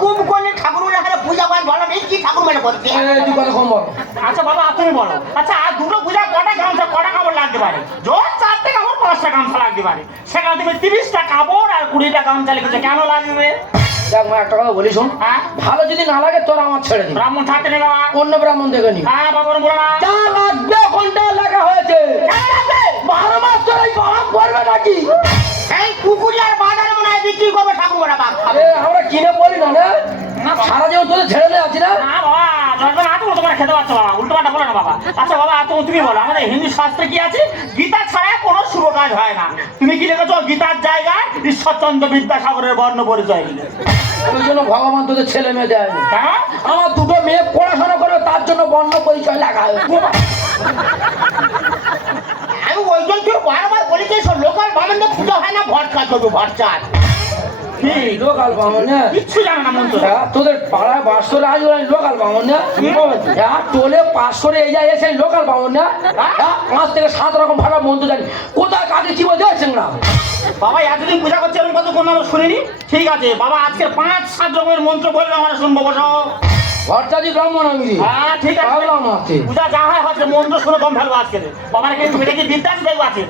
কুম করে ঠাকুর পূজা করেন বলো কি ঠাকুর মানে করতে? আচ্ছা বাবা তুমি বলো, আচ্ছা আর দুটো পূজা কটা গামছা কটা কাপড় লাগতে পারে? জোর 4টে কাপড় 5টা গামছা লাগতে পারে, সেখানে তুমি 30টা কাপড় আর 20টা গামছা লিখেছো, কেন লাগবে? দেখ মা একটা কথা বলি শোন, হ্যাঁ ভালো যদি না লাগে তোর আমার ছেড়ে দিবি, ব্রাহ্মণ থাকতে নেই বাবা। অন্য ব্রাহ্মণ দেখে নি। হ্যাঁ বাবা বলো না, যা লাগবে কোনটা লেখা হয়েছে? 12 মাস তোর এই বাবা করবে নাকি? এই কুকুরি আর বাজারে মনে হয় বিক্রি করবে ঠাকুর বড়া বাপ খাবে। আমরা কিনে বলি না না, সারা জীবন তোদের ছেড়ে দিয়ে আছি না। না বাবা ধরবে না, তুমি তোমার খেতে পারছো বাবা, উল্টো পাল্টা বলো না বাবা। আচ্ছা বাবা তুমি বলো, আমাদের হিন্দু শাস্ত্রে কি আছে? গীতা ছাড়া কোনো শুভ কাজ হয় না। তুমি কি লিখেছো? গীতার জায়গায় ঈশ্বরচন্দ্র বিদ্যাসাগরের বর্ণ পরিচয় দিলে। ওই জন্য ভগবান তোদের ছেলে মেয়ে দেয়নি। হ্যাঁ আমার দুটো মেয়ে পড়াশোনা করবে, তার জন্য বর্ণ পরিচয় লাগা হয়। আমি ওই জন্য তুই বারবার বলেছি সব লোকাল বামনদের পুজো হয় না, ভরচা করবো ভরচা। কি লোকাল বামন না? কিচ্ছু জানে না মন্ত্র। হ্যাঁ, তোদের পাড়ায় বাস করে আজ ওরা লোকাল বামন না? হ্যাঁ, টোলে পাস করে এই যায় এসে লোকাল বামন না? হ্যাঁ, 5 থেকে 7 রকম ভাষা মন্ত্র জানি, কোথায় কাকে কি বলতে পারছেন না? বাবা এতদিন পূজা করছে আমি কত কোন আমরা শুনিনি। ঠিক আছে বাবা, আজকে 5-7 রকমের মন্ত্র বললে আমরা শুনবো, বসো। ভট্টাজি ব্রাহ্মণ আমি। হ্যাঁ ঠিক আছে, পাগলাম আছে। পূজা যা হয় হচ্ছে, মন্ত্র শুনে দম ফেলবো আজকে। বাবার কি তুমি দেখি বিদ্যাস দেখবো আছে?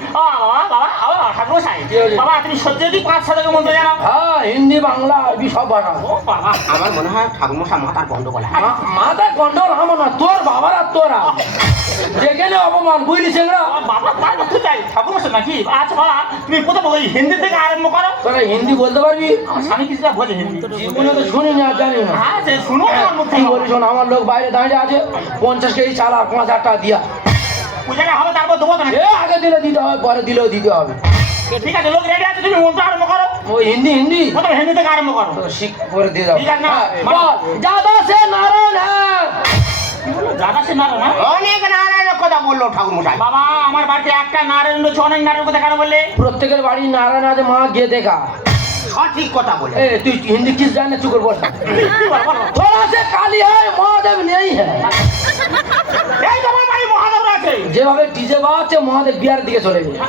ঠাকুর সাহেব বাবা, তুমি সত্যি যদি 5-7 মন্ত্র জানো? হ্যাঁ, হিন্দি বাংলা আরবি সব ভাষা। ও বাবা, আমার মনে হয় ঠাকুর মশা মাথার গন্ডগোল। মাথা গন্ডল আমার না, তোর বাবার আর তোরা যেখানে অপমান বুঝলি সেগুলো। বাবা তাই বলতে চাই ঠাকুর মশাই নাকি? আচ্ছা বাবা তুমি প্রথমে ওই হিন্দি থেকে আরম্ভ করো। তোরা হিন্দি বলতে পারবি? আমার স্বামী কিছুটা বোঝে হিন্দি। জীবনে তো শুনিনি আর জানি না। হ্যাঁ সে শুনো আমার মুখ কি থেকে। বলি শোন, আমার লোক বাইরে দাঁড়িয়ে আছে, 50 কেজি চাল আর 5,000 টাকা দিয়া। পূজাটা হবে তারপর দেবো তো নাকি? আগে দিলে দিতে হবে, পরে দিলেও দিতে হবে। ঠিক আছে লোক রেডি আছে, তুমি মন্ত্র আরম্ভ করো। ওই হিন্দি হিন্দি প্রথমে হিন্দি থেকে আরম্ভ করো। তো শিখ করে দিয়ে দাও। ঠিক আছে না? বল, যাদা সে নারায়ণ হ্যাঁ। দাদা সে না না অনেক নারায়ণের কথা বললো ঠাকুর মশাই। বাবা, আমার বাড়িতে একটা নারায়ণ রয়েছে, অনেক নারায়ণ কথা কেন বললে? প্রত্যেকের বাড়ি নারায়ণ আছে, মা গিয়ে দেখা। সঠিক কথা বলে। ए तू हिंदी किस जाने चुकर बोलता? थोड़ा से काली है, महादेव नहीं है। এই তোমার বাড়ি মহাদেব আছে। যেভাবে ডিজে বাজছে মহাদেব বিয়ার দিকে চলে গেছে।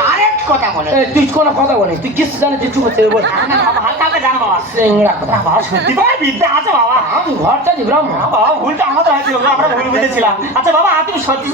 কারেক্ট কথা বলে। এ তুই কোনো কথা বলি, তুই কিস জানে তুই চুপ করে বল। বাবা হালকা হালকা জানো বাবা। সিংড়া কথা। বাবা সত্যি তো বিদ্যা আছে বাবা। আমি ঘরটা জি ব্রাহ্মণ। বাবা ভুলটা আমাদের হয়েছিল, আমরা ভুল বুঝেছিলাম। আচ্ছা বাবা তুমি সত্যি